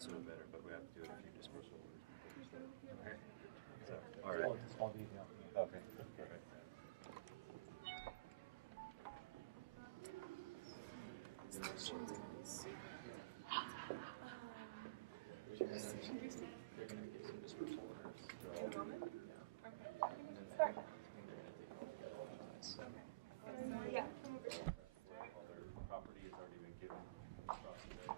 so better, but we have to do a few dispersal orders. Okay. So, all right. Small detail. Okay. All right. They're going to get some dispersal orders. In a moment? Yeah. Okay. Start. Yeah. All their property has already been given across the way.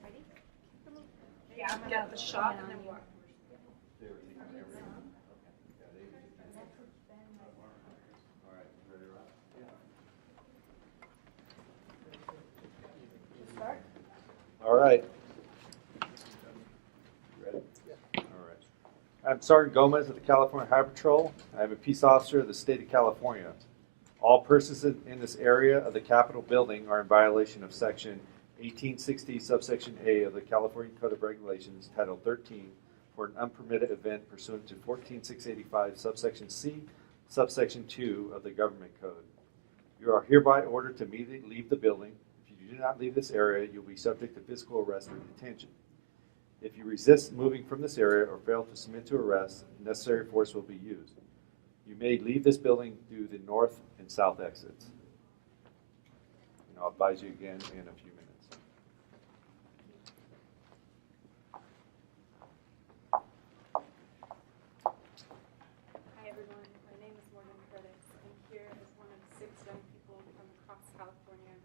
Ready? Yeah, I'm gonna get the shot and then walk. They were taking everything. Okay. Yeah, all right. Ready to rock? Start. All right. Ready? All right. I'm Sergeant Gomez of the California Highway Patrol. I am a peace officer of the state of California. All persons in this area of the Capitol building are in violation of Section 1860, subsection A of the California Code of Regulations, Title 13, for an unpermitted event pursuant to 14685, subsection C, subsection 2 of the Government Code. You are hereby ordered to immediately leave the building. If you do not leave this area, you'll be subject to physical arrest or detention. If you resist moving from this area or fail to submit to arrest, necessary force will be used. You may leave this building through the north and south exits. And I'll advise you again in a few minutes. Hi everyone, my name is Morgan Curtis, and here as one of 6 young people from across California,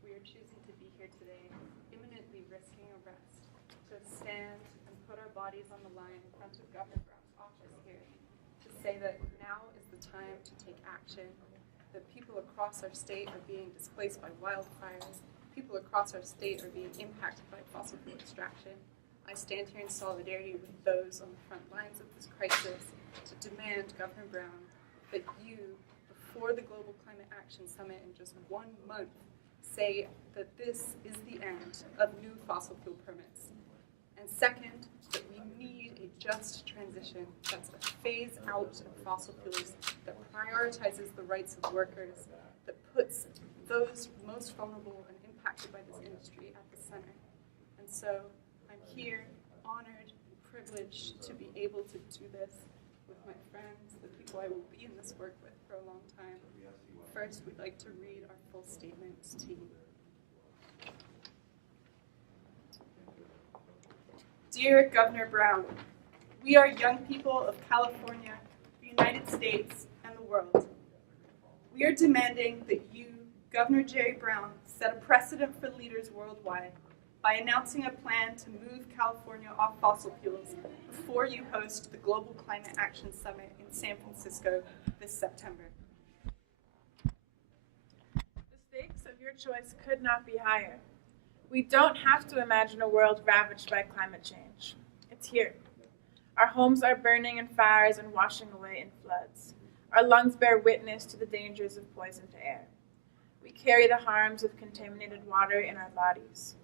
we are choosing to be here today, imminently risking arrest, to stand and put our bodies on the line in front of Governor Brown's office here, to say that now is the time to take action, that people across our state are being displaced by wildfires, people across our state are being impacted by fossil fuel extraction. I stand here in solidarity with those on the front lines of this crisis to demand, Governor Brown, that you, before the Global Climate Action Summit in just 1 month, say that this is the end of new fossil fuel permits. And second, that we need a just transition that's a phase out of fossil fuels, that prioritizes the rights of workers, that puts those most vulnerable and impacted by this industry at the center. And so I'm here, honored and privileged to be able to do this with my friends, the people I will be in this work with for a long time. First, we'd like to read our full statements to you. Dear Governor Brown, we are young people of California, the United States, and the world. We are demanding that you, Governor Jerry Brown, set a precedent for leaders worldwide by announcing a plan to move California off fossil fuels before you host the Global Climate Action Summit in San Francisco this September. The stakes of your choice could not be higher. We don't have to imagine a world ravaged by climate change. It's here. Our homes are burning in fires and washing away in floods. Our lungs bear witness to the dangers of poisoned air. We carry the harms of contaminated water in our bodies.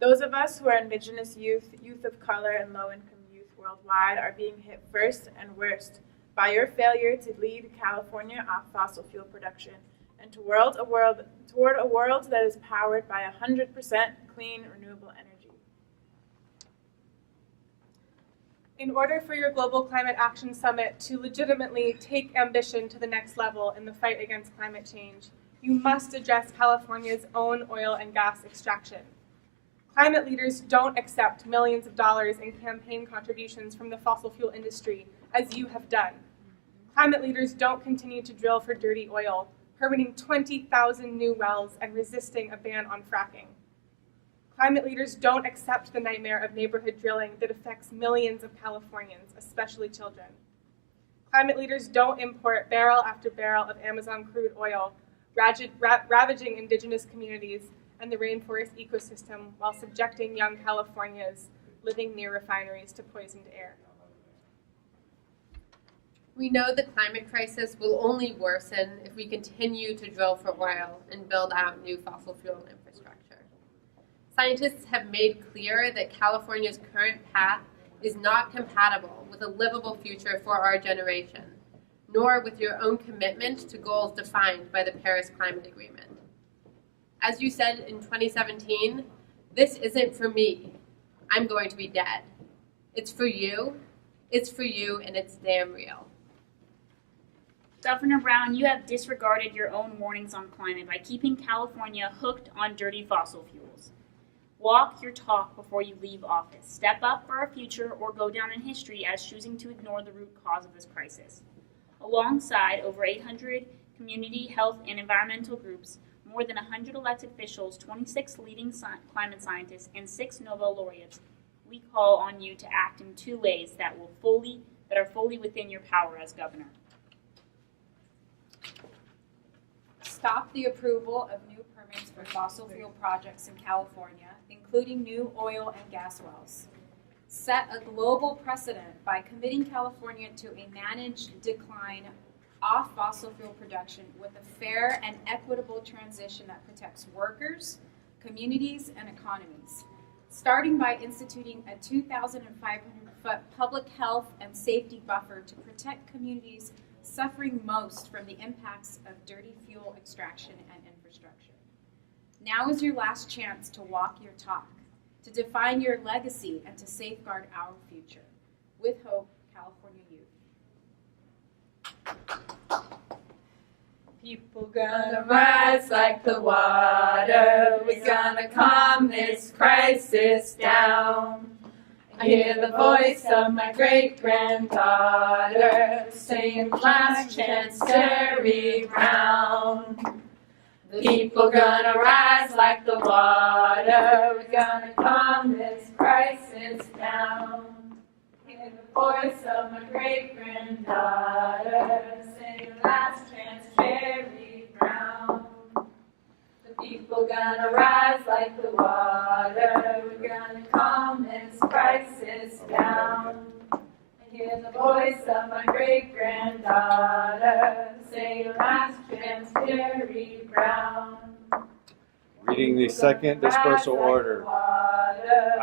Those of us who are indigenous youth, youth of color, and low-income youth worldwide are being hit first and worst by your failure to lead California off fossil fuel production and toward a world that is powered by 100% clean, renewable energy. In order for your Global Climate Action Summit to legitimately take ambition to the next level in the fight against climate change, you must address California's own oil and gas extraction. Climate leaders don't accept millions of dollars in campaign contributions from the fossil fuel industry, as you have done. Climate leaders don't continue to drill for dirty oil, permitting 20,000 new wells and resisting a ban on fracking. Climate leaders don't accept the nightmare of neighborhood drilling that affects millions of Californians, especially children. Climate leaders don't import barrel after barrel of Amazon crude oil, ravaging indigenous communities and the rainforest ecosystem while subjecting young Californians living near refineries to poisoned air. We know the climate crisis will only worsen if we continue to drill for oil and build out new fossil fuel infrastructure. Scientists have made clear that California's current path is not compatible with a livable future for our generation, nor with your own commitment to goals defined by the Paris Climate Agreement. As you said in 2017, this isn't for me. I'm going to be dead. It's for you, and it's damn real. Governor Brown, you have disregarded your own warnings on climate by keeping California hooked on dirty fossil fuels. Walk your talk before you leave office. Step up for our future or go down in history as choosing to ignore the root cause of this crisis. Alongside over 800 community, health, and environmental groups, more than 100 elected officials, 26 leading climate scientists, and 6 Nobel laureates, we call on you to act in 2 ways that are fully within your power as governor. Stop the approval of new permits for fossil fuel projects in California, including new oil and gas wells. Set a global precedent by committing California to a managed decline off fossil fuel production with a fair and equitable transition that protects workers, communities, and economies, starting by instituting a 2,500-foot public health and safety buffer to protect communities suffering most from the impacts of dirty fuel extraction and infrastructure. Now is your last chance to walk your talk, to define your legacy, and to safeguard our future. With hope, California youth. People gonna rise like the water. We're gonna calm this crisis down. I hear the voice of my great-granddaughter saying, last chance, Jerry Brown. The people gonna rise like the water. We're gonna calm this crisis down. I hear the voice of my great-granddaughter saying, last chance, Jerry Brown. The people gonna rise like the water. We're gonna calm this crisis down. I hear the voice of my great-granddaughter saying, last chance, Jerry Brown. Reading the second dispersal order.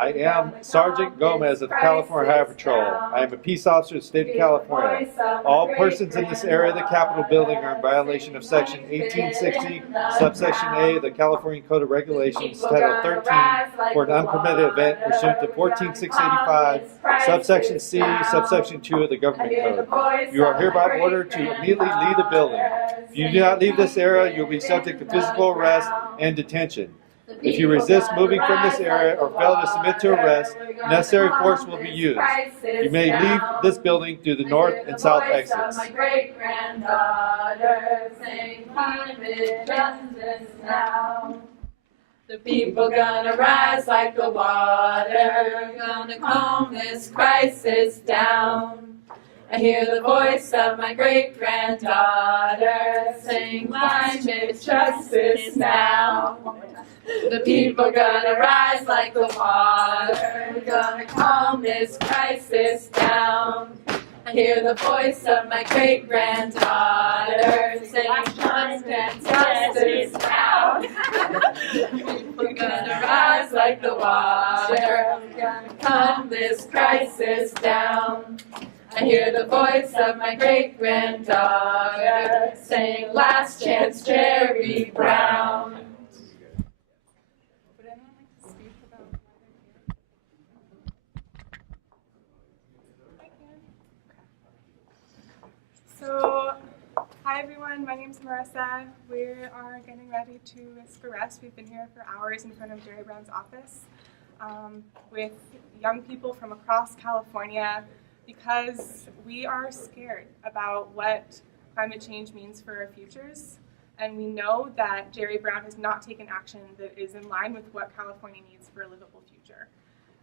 I am Sergeant Gomez of the California Highway Patrol. I am a peace officer of the state of California. All persons in this area of the Capitol building are in violation of Section 1860, subsection A of the California Code of Regulations, Title 13, for an unpermitted event pursuant to 14685, subsection C, subsection 2 of the Government Code. You are hereby ordered to immediately leave the building. If you do not leave this area, you will be subject to physical arrest and detention. If you resist moving from this area or fail to submit to arrest, necessary force will be used. You may leave this building through the north and south exits. My great-granddaughter saying, climate justice now. The people gonna rise like the water, gonna calm this crisis down. I hear the voice of my great-granddaughter saying, climate justice now. The people gonna rise like the water. We're gonna calm this crisis down. I hear the voice of my great-granddaughter saying, climate justice now. We're gonna rise like the water. We're gonna calm this crisis down. I hear the voice of my great-granddaughter saying, last chance, Jerry Brown. Would anyone like to speak about why they're here? So, hi everyone, my name is Marissa. We are getting ready to risk arrest. We've been here for hours in front of Jerry Brown's office with young people from across California because we are scared about what climate change means for our futures. And we know that Jerry Brown has not taken action that is in line with what California needs for a livable future.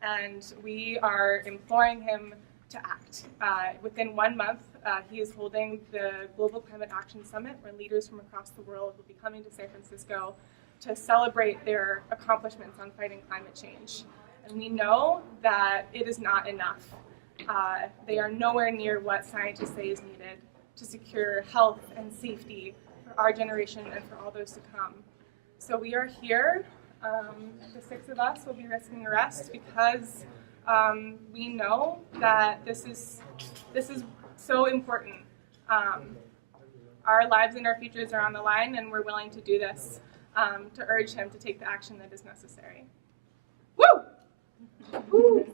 And we are imploring him to act. Within 1 month, he is holding the Global Climate Action Summit, where leaders from across the world will be coming to San Francisco to celebrate their accomplishments on fighting climate change. And we know that it is not enough. They are nowhere near what scientists say is needed to secure health and safety for our generation and for all those to come. So we are here. The 6 of us will be risking arrest because we know that this is so important. Our lives and our futures are on the line, and we're willing to do this. to urge him to take the action that is necessary. Woo! Woo!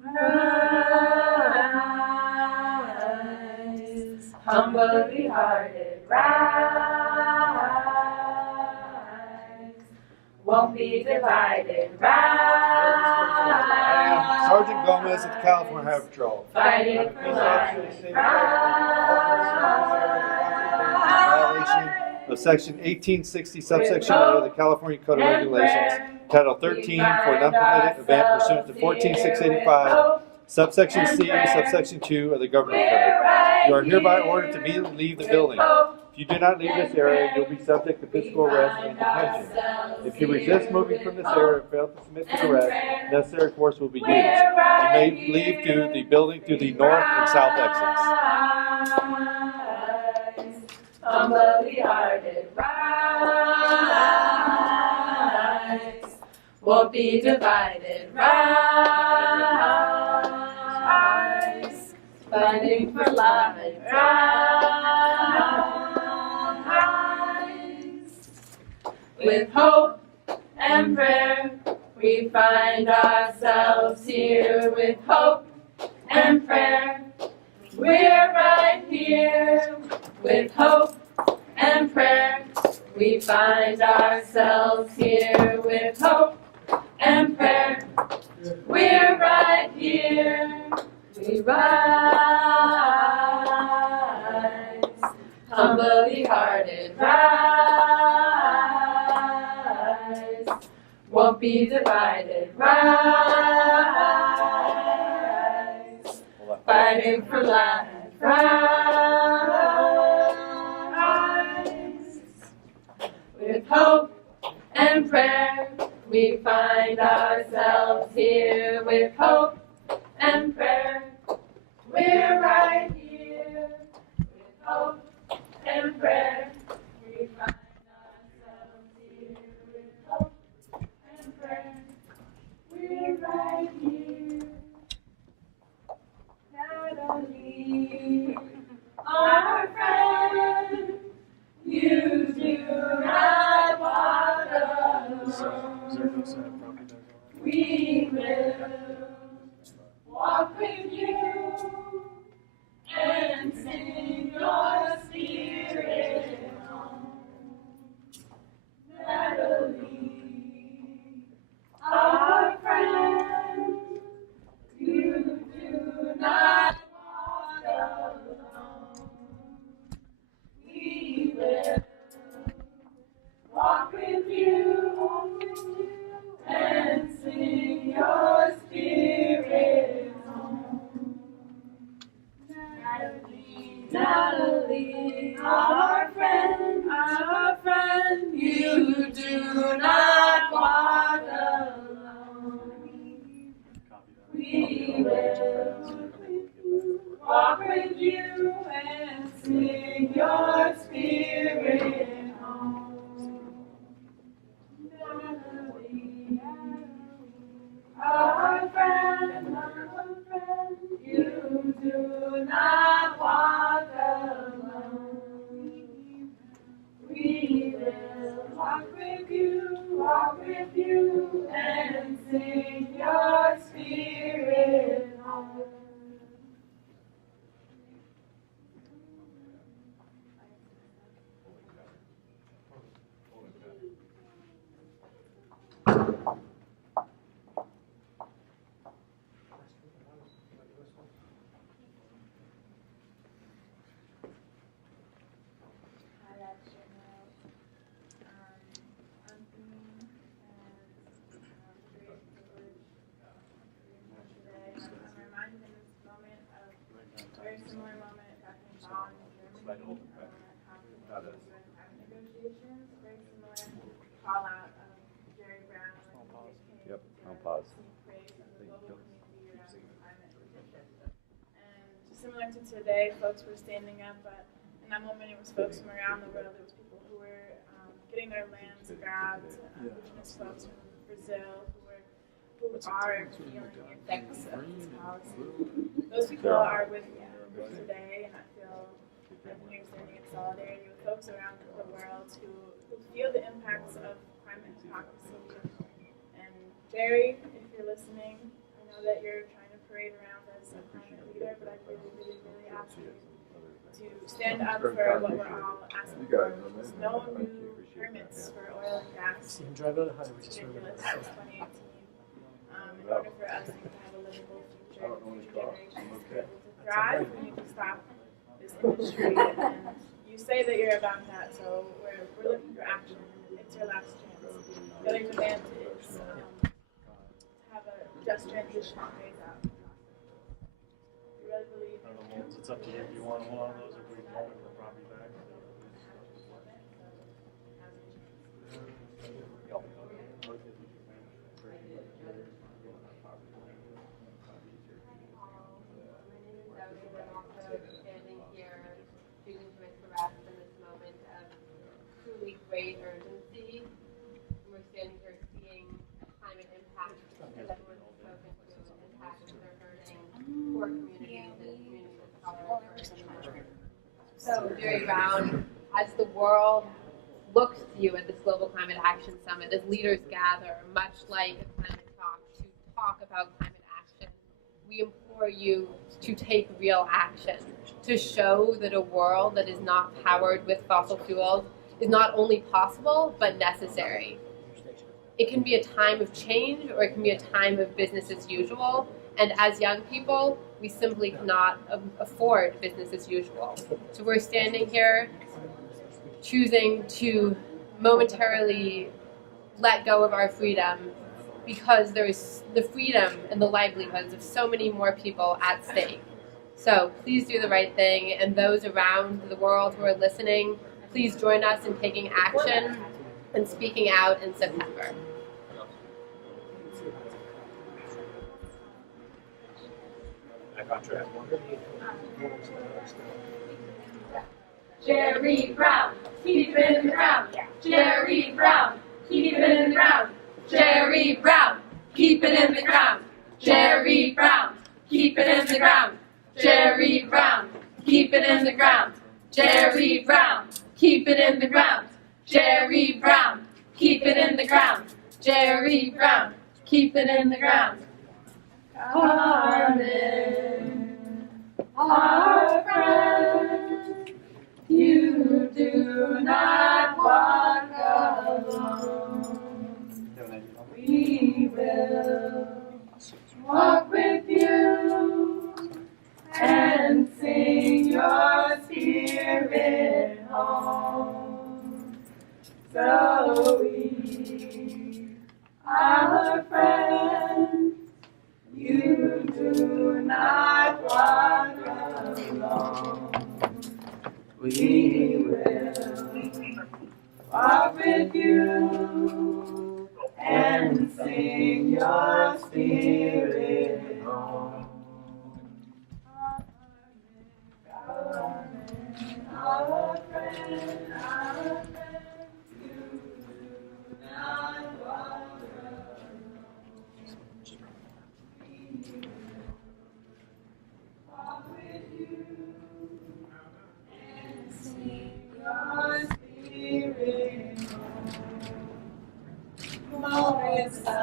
Rise, humbly hearted, rise, won't be divided, rise. Sergeant Gomez of the California Highway Patrol. Fighting for life, Violation of Section 1860, subsection A of the California Code of Regulations, Title 13 for an unpermitted event pursuant to 14685, subsection C, subsection 2 of the Government Code. You are hereby ordered to immediately leave the building. If you do not leave this area, you'll be subject to physical arrest and detention. If you resist moving from this area and fail to submit to the arrest, necessary force will be used. You may leave to the building through the north and south exits. Humbly hearted, rise, won't be divided, rise, fighting for life, rise, with hope and prayer, we find ourselves here with hope and prayer, we're right here with hope and prayer, we find ourselves here with hope and prayer. We're right here, we rise, humbly hearted, rise, won't be divided, rise, fighting for life, rise. With hope and prayer, we find ourselves here with hope and prayer. We're right here with hope and prayer. We find ourselves here with hope and prayer. We're right here. Natalie, our friend, you do not walk alone. We will walk with you and sing your spirit home. Natalie, our friend, you do not walk alone. We will walk with you and sing your spirit home. Natalie, our friend, you do not walk alone. We will walk with you and sing your spirit home. Natalie, our friend, you do not walk alone. We will walk with you and sing your spirit home. Yep, on pause. Similar to today, folks were standing up, but in that moment it was folks from around the world. It was people who were getting their lands grabbed, indigenous folks from Brazil who are feeling the effects of this policy. Those people are with me today, and I feel I'm here solidarity with folks around the world who feel the impacts of climate hypocrisy. And Jerry, if you're listening, I know that you're trying to parade around as a climate leader, but I really ask you to stand up for what we're all asking for. There's no new permits for oil and gas. It's ridiculous since 2018. In order for us to have a livable future, future generations to be able to thrive, we need to stop this industry. And you say that you're about that, so we're looking for action. It's your last chance. The other demand is to have a just transition phase out. You really believe? It's up to you if you want one of those, if we want the property back. Standing here, choosing to express in this moment of truly great urgency. We're standing here seeing climate impacts that everyone's spoken to, impacts that are hurting poor communities and communities of color. So, Jerry Brown, as the world looks to you at this Global Climate Action Summit, as leaders gather, much like a climate talk, to talk about climate action, we implore you to take real action, to show that a world that is not powered with fossil fuels is not only possible, but necessary. It can be a time of change, or it can be a time of business as usual, and as young people, we simply cannot afford business as usual. So we're standing here choosing to momentarily let go of our freedom because there's the freedom and the livelihoods of so many more people at stake. So please do the right thing, and those around the world who are listening, please join us in taking action and speaking out in September. Jerry Brown, keep it in the ground. Jerry Brown, keep it in the ground. Jerry Brown, keep it in the ground. Jerry Brown, keep it in the ground. Jerry Brown, keep it in the ground. Jerry Brown, keep it in the ground. Jerry Brown, keep it in the ground. Jerry Brown, keep it in the ground. Carmen, our friend, you do not walk alone. We will walk with you and sing your spirit home. So we, our friend, you do not walk alone. We will walk with you and sing your spirit home. Our friend, you do not walk alone. We will walk with you and sing your spirit home. Marissa,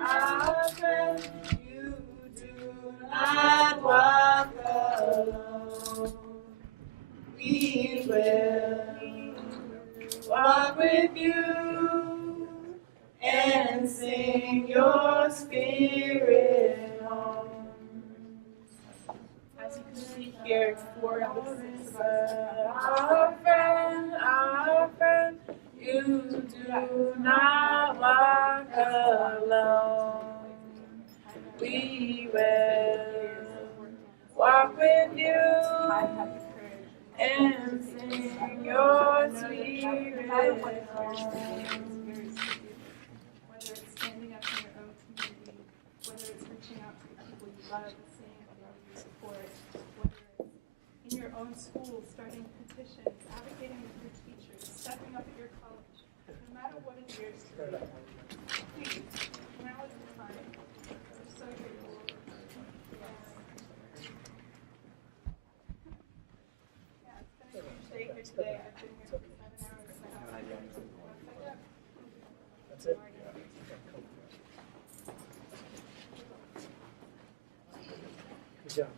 our friend, you do not walk alone. We will walk with you and sing your spirit home. As you can see here, four of the six. Our friend, you do not walk alone. We will walk with you and sing your spirit home. Whether it's standing up in your own community, whether it's reaching out to the people you love, saying how you support, whether it's in your own school, starting petitions, advocating with your teachers, stepping up at your college, no matter what is yours to do. Please, now is the time. We're so grateful. job.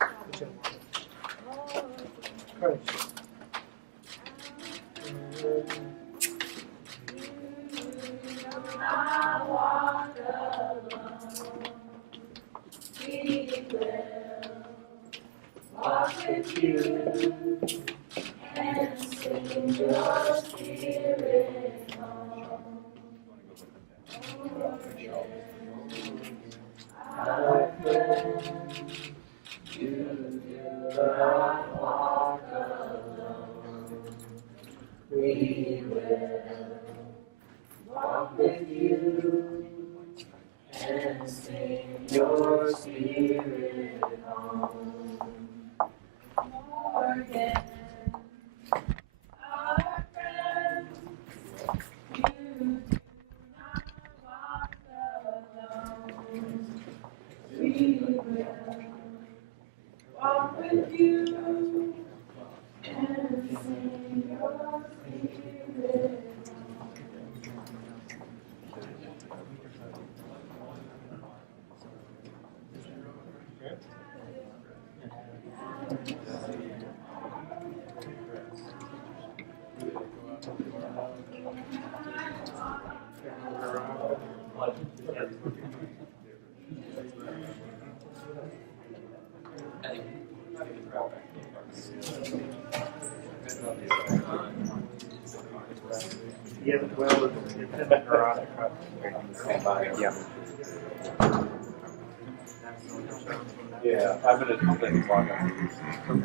Good job. Right. Yeah, well, it's in the garage across the street. Yeah. Yeah, I'm gonna log out.